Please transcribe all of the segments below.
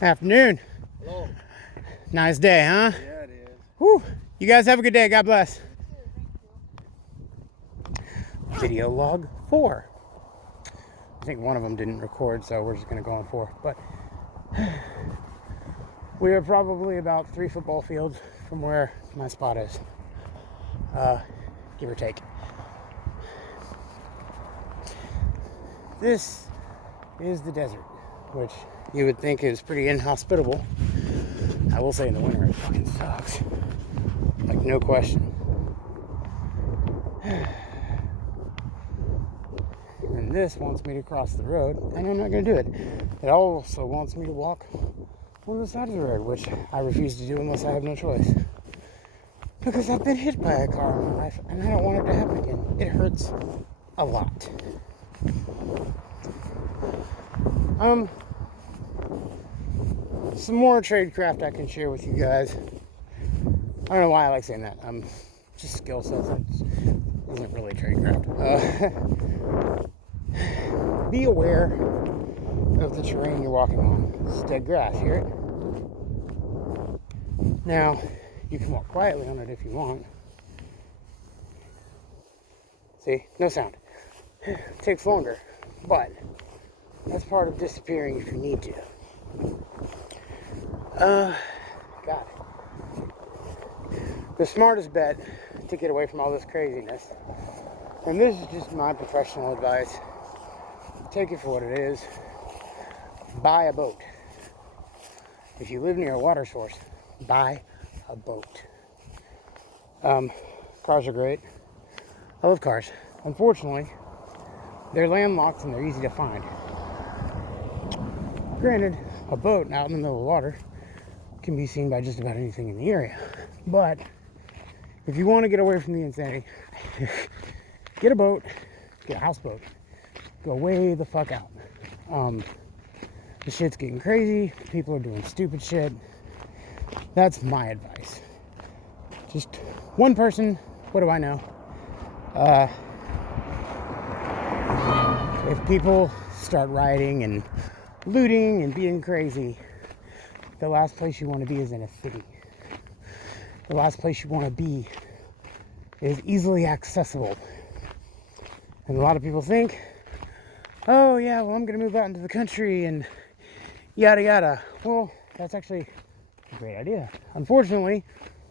Afternoon. Hello. Nice day, huh? Yeah, it is. Whew. You guys have a good day. God bless. Video log 4. I think one of them didn't record, so we're just going to go on 4. But we are probably about 3 football fields from where my spot is. Give or take. This is the desert, which you would think is pretty inhospitable. I will say in the winter it fucking sucks. Like, no question. And this wants me to cross the road, and I'm not going to do it. It also wants me to walk on the side of the road, which I refuse to do unless I have no choice. Because I've been hit by a car in my life, and I don't want it to happen again. It hurts a lot. Some more tradecraft I can share with you guys. I don't know why I like saying that. Just skill sets. It isn't really tradecraft. Be aware of the terrain you're walking on. It's dead grass, hear it? Now, you can walk quietly on it if you want. See? No sound. It takes longer, but that's part of disappearing if you need to. God. The smartest bet to get away from all this craziness, and this is just my professional advice, take it for what it is, buy a boat. If you live near a water source, buy a boat. Cars are great. I love cars. Unfortunately, they're landlocked and they're easy to find. Granted, a boat out in the middle of the water can be seen by just about anything in the area. But if you want to get away from the insanity, get a boat, get a houseboat, go way the fuck out. The shit's getting crazy. People are doing stupid shit. That's my advice. Just one person, what do I know? If people start rioting and looting and being crazy, the last place you want to be is in a city. The last place you want to be is easily accessible. And a lot of people think, oh yeah, well, I'm going to move out into the country and yada yada. Well, that's actually a great idea. Unfortunately,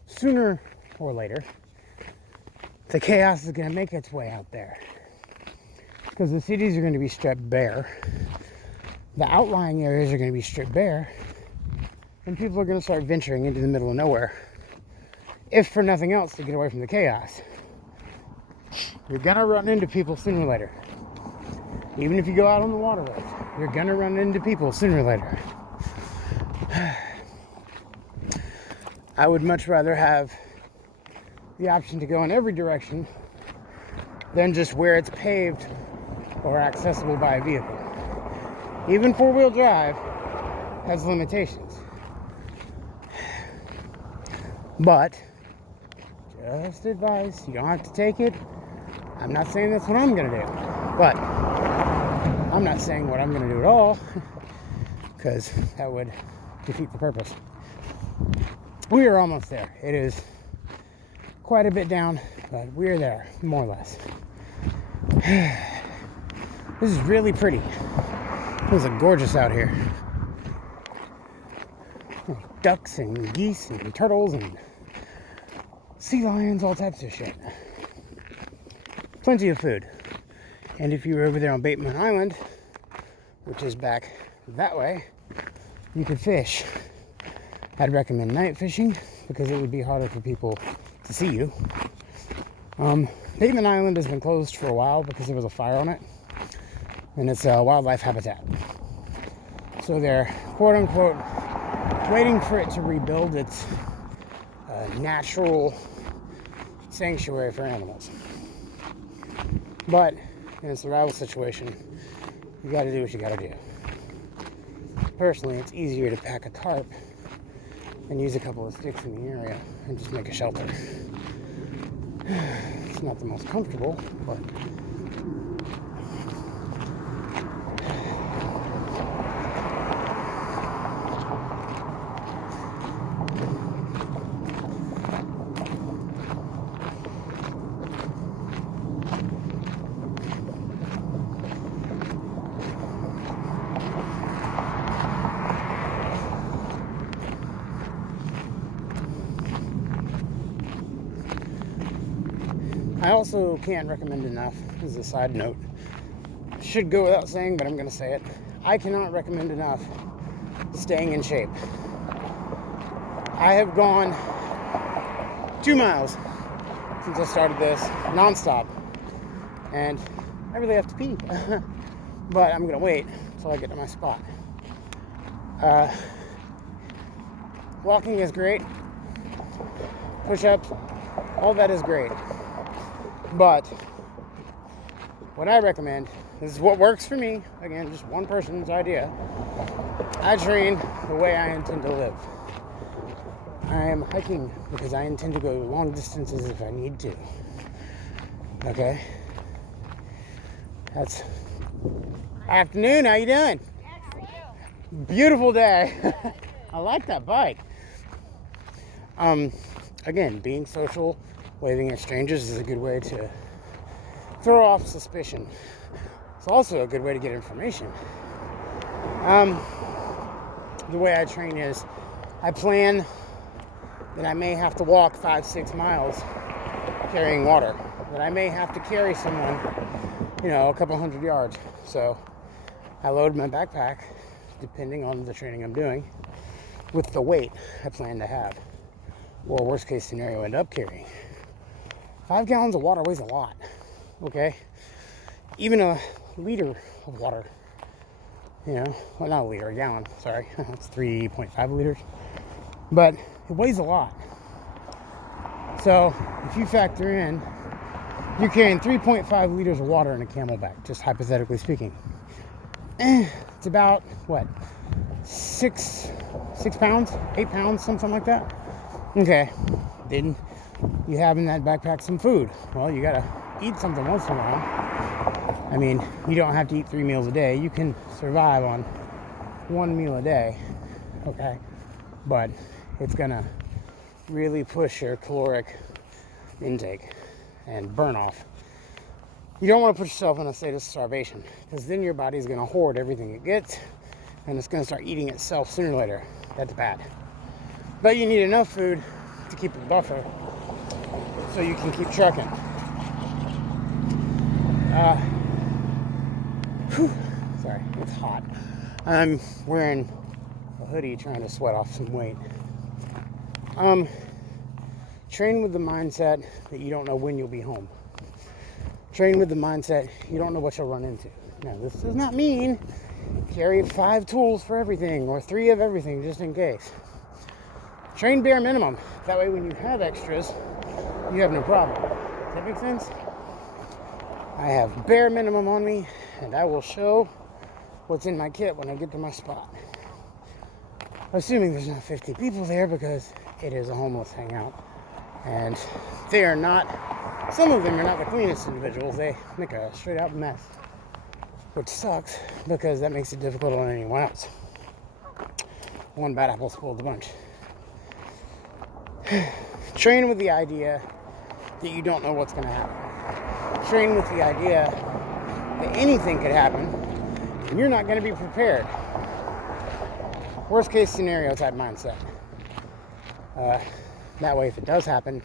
sooner or later, the chaos is going to make its way out there. Because the cities are going to be stripped bare. The outlying areas are going to be stripped bare. And people are going to start venturing into the middle of nowhere. If for nothing else, to get away from the chaos. You're going to run into people sooner or later. Even if you go out on the waterways, you're going to run into people sooner or later. I would much rather have the option to go in every direction than just where it's paved or accessible by a vehicle. Even four-wheel drive has limitations. But, just advice, you don't have to take it. I'm not saying that's what I'm going to do. But, I'm not saying what I'm going to do at all, because that would defeat the purpose. We are almost there. It is quite a bit down, but we're there, more or less. This is really pretty. This is gorgeous out here. Ducks and geese and turtles and sea lions, all types of shit. Plenty of food. And if you were over there on Bateman Island, which is back that way, you could fish. I'd recommend night fishing because it would be harder for people to see you. Bateman Island has been closed for a while because there was a fire on it, and it's a wildlife habitat. So they're, quote unquote, waiting for it to rebuild its natural sanctuary for animals. But in a survival situation, you gotta do what you gotta do. Personally, it's easier to pack a tarp and use a couple of sticks in the area and just make a shelter. It's not the most comfortable, but also can't recommend enough, as a side note, should go without saying, but I'm going to say it. I cannot recommend enough staying in shape. I have gone 2 miles since I started this, nonstop, and I really have to pee. But I'm going to wait until I get to my spot. Walking is great. Push-ups, all that is great. But what I recommend, this is what works for me, again, just one person's idea. I train the way I intend to live. I am hiking because I intend to go long distances if I need to. Okay? That's afternoon. How you doing? Beautiful day. I like that bike. Again, being social, waving at strangers is a good way to throw off suspicion. It's also a good way to get information. The way I train is I plan that I may have to walk 5-6 miles carrying water, that I may have to carry someone, a couple hundred yards. So I load my backpack, depending on the training I'm doing, with the weight I plan to have, or worst case scenario, end up carrying. 5 gallons of water weighs a lot, okay? Even a liter of water, well, not a liter, a gallon, sorry. It's 3.5 liters. But it weighs a lot. So if you factor in, you're carrying 3.5 liters of water in a Camelback, just hypothetically speaking. It's about, 6 pounds, 8 pounds, something like that. Okay, then you have in that backpack some food. Well, you gotta eat something once in a while. I mean, you don't have to eat 3 meals a day. You can survive on 1 meal a day, okay? But it's gonna really push your caloric intake and burn off. You don't want to put yourself in a state of starvation, because then your body's gonna hoard everything it gets, and it's gonna start eating itself sooner or later. That's bad. But you need enough food to keep a buffer so you can keep trucking. Sorry, it's hot. I'm wearing a hoodie trying to sweat off some weight. Train with the mindset that you don't know when you'll be home. Train with the mindset you don't know what you'll run into. Now, this does not mean carry 5 tools for everything or 3 of everything just in case. Train bare minimum. That way when you have extras, you have no problem. Does that make sense? I have bare minimum on me, and I will show what's in my kit when I get to my spot. Assuming there's not 50 people there, because it is a homeless hangout. And they are not, some of them are not the cleanest individuals. They make a straight out mess, which sucks because that makes it difficult on anyone else. One bad apple spoiled the bunch. Train with the idea that you don't know what's going to happen. Train with the idea that anything could happen and you're not going to be prepared. Worst case scenario type mindset. That way, if it does happen,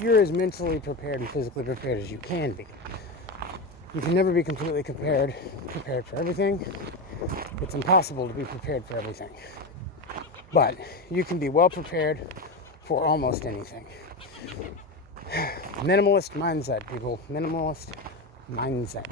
you're as mentally prepared and physically prepared as you can be. You can never be completely prepared for everything. It's impossible to be prepared for everything. But you can be well prepared for almost anything. Minimalist mindset, people. Minimalist mindset.